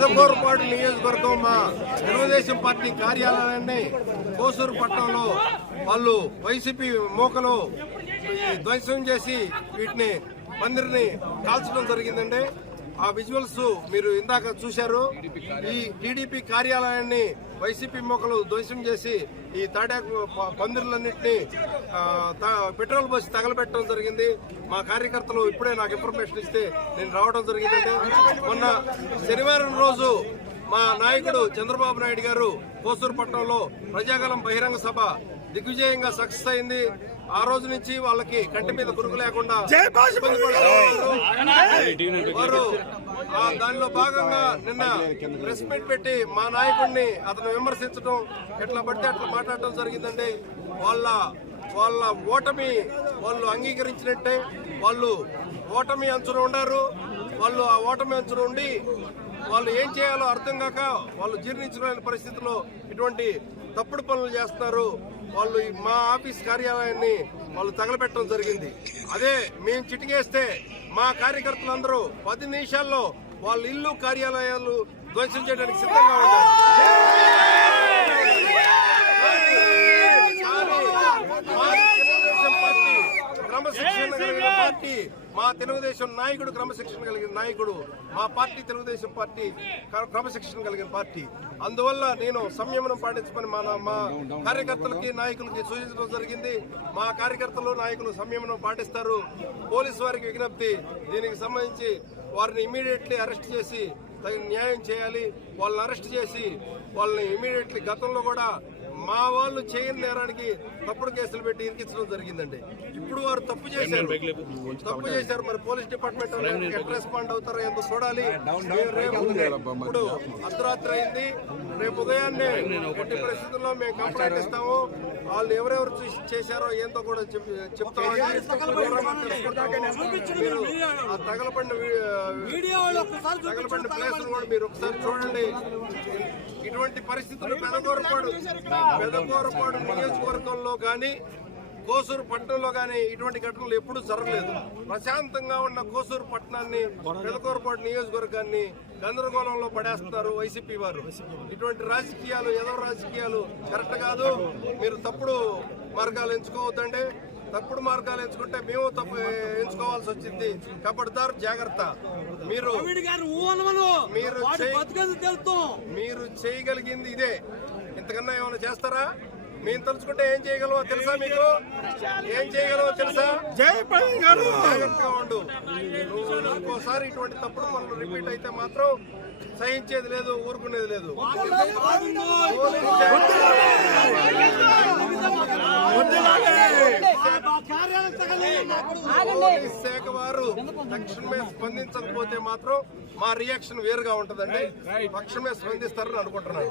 పెదకూరుపాడు నియోజకవర్గం మా తెలుగుదేశం పార్టీ కార్యాలయాన్ని కోసూరు పట్టణంలో వాళ్ళు వైసీపీ మోకలు ధ్వంసం చేసి వీటిని పందిరిని కాల్చడం జరిగిందండి. ఆ విజువల్స్ మీరు ఇందాక చూశారు. ఈ టీడీపీ కార్యాలయాన్ని వైసీపీ మోకలు ధ్వంసం చేసి ఈ తాటాకు పందిర్లన్నింటినీ పెట్రోల్ పోసి తగలబెట్టడం జరిగింది. మా కార్యకర్తలు ఇప్పుడే నాకు ఇన్ఫర్మేషన్ ఇస్తే నేను రావడం జరిగిందంటే, మొన్న శనివారం రోజు మా నాయకుడు చంద్రబాబు నాయుడు గారు కోసూరు పట్టణంలో ప్రజాగలం బహిరంగ సభ దిగ్విజయంగా సక్సెస్ అయింది. ఆ రోజు నుంచి వాళ్ళకి కంటి మీద కురుకు లేకుండా వారు దానిలో భాగంగా నిన్న ప్రెస్ మీట్ పెట్టి మా నాయకుడిని అతను విమర్శించడం, ఎట్లా పడితే అట్లా మాట్లాడటం జరిగిందండి. వాళ్ళ ఓటమి వాళ్ళు అంగీకరించినట్టే. వాళ్ళు ఓటమి అంచున ఉన్నారు. వాళ్ళు ఆ ఓటమి అంచున ఉండి వాళ్ళు ఏం చేయాలో అర్థం కాక వాళ్ళు జీర్ణించలేని పరిస్థితిలో ఇటువంటి తప్పుడు పనులు చేస్తున్నారు. వాళ్ళు మా ఆఫీస్ కార్యాలయాన్ని వాళ్ళు తగలబెట్టడం జరిగింది. అదే మేము చిటికేస్తే మా కార్యకర్తలందరూ 10 నిమిషాల్లో వాళ్ళ ఇల్లు కార్యాలయాలు ధ్వంసం చేయడానికి సిద్ధంగా ఉన్నారు. క్రమశిక్షణ కలిగిన పార్టీ, మా తెలుగుదేశం నాయకుడు క్రమశిక్షణ కలిగిన నాయకుడు, మా పార్టీ తెలుగుదేశం పార్టీ క్రమశిక్షణ కలిగిన పార్టీ. అందువల్ల నేను సంయమనం పాటించమని మా కార్యకర్తలకి నాయకులకి సూచించడం జరిగింది. మా కార్యకర్తలు నాయకులు సంయమనం పాటిస్తారు. పోలీసు వారికి విజ్ఞప్తి, దీనికి సంబంధించి వారిని ఇమీడియట్లీ అరెస్ట్ చేసి తగిన న్యాయం చేయాలి. వాళ్ళని అరెస్ట్ చేసి వాళ్ళని ఇమీడియట్లీ, గతంలో కూడా మా వాళ్ళు చేయని నేరానికి తప్పుడు కేసులు పెట్టి ఇరికించడం జరిగిందండి. ఇప్పుడు వారు తప్పు చేశారు. మరి పోలీస్ డిపార్ట్మెంట్ ఎట్లా రెస్పాండ్ అవుతారో ఎందుకు చూడాలి. ఇప్పుడు అర్ధరాత్రి అయింది. రేపు ఉదయాన్నే ఎట్టి పరిస్థితుల్లో మేము కంప్లైంట్ ఇస్తాము. వాళ్ళు ఎవరెవరు చేశారో ఏందో కూడా చెప్తాము. మీరు ఆ తగలబడిన ప్లేస్ కూడా మీరు ఒకసారి చూడండి. ఇటువంటి పరిస్థితులు పెదకూరుపాడు నియోజకవర్గంలో కానీ కోసూరు పట్టణంలో కానీ ఇటువంటి ఘటనలు ఎప్పుడూ జరగలేదు. ప్రశాంతంగా ఉన్న కోసూరు పట్టణాన్ని, పెదకూరుపాడు నియోజకవర్గాన్ని గందరగోళంలో పడేస్తున్నారు వైసీపీ వారు. ఇటువంటి రాజకీయాలు, ఏదో రాజకీయాలు కరెక్ట్ కాదు. మీరు తప్పుడు మార్గాలు ఎంచుకోవద్దండి. తప్పుడు మార్గాలు ఎంచుకుంటే మేము తప్పు ఎంచుకోవాల్సి వచ్చింది. కబడ్దార్, జాగ్రత్త. మీరు చేయగలిగింది ఇదే. ఇంతకన్నా ఏమైనా చేస్తారా? మేము తలుచుకుంటే ఏం చేయగలవో తెలుసా? మీకు ఏం చేయగలవో తెలుసా? జాగ్రత్తగా ఉండు. ఇంకోసారి ఇటువంటి తప్పుడు పనులు రిపీట్ అయితే మాత్రం సహించేది లేదు, ఊరుకునేది లేదు. పోలీస్ శాఖ వారు తక్షణమే స్పందించకపోతే మాత్రం మా రియాక్షన్ వేరుగా ఉంటుందండి. తక్షణమే స్పందిస్తారని అనుకుంటున్నాను.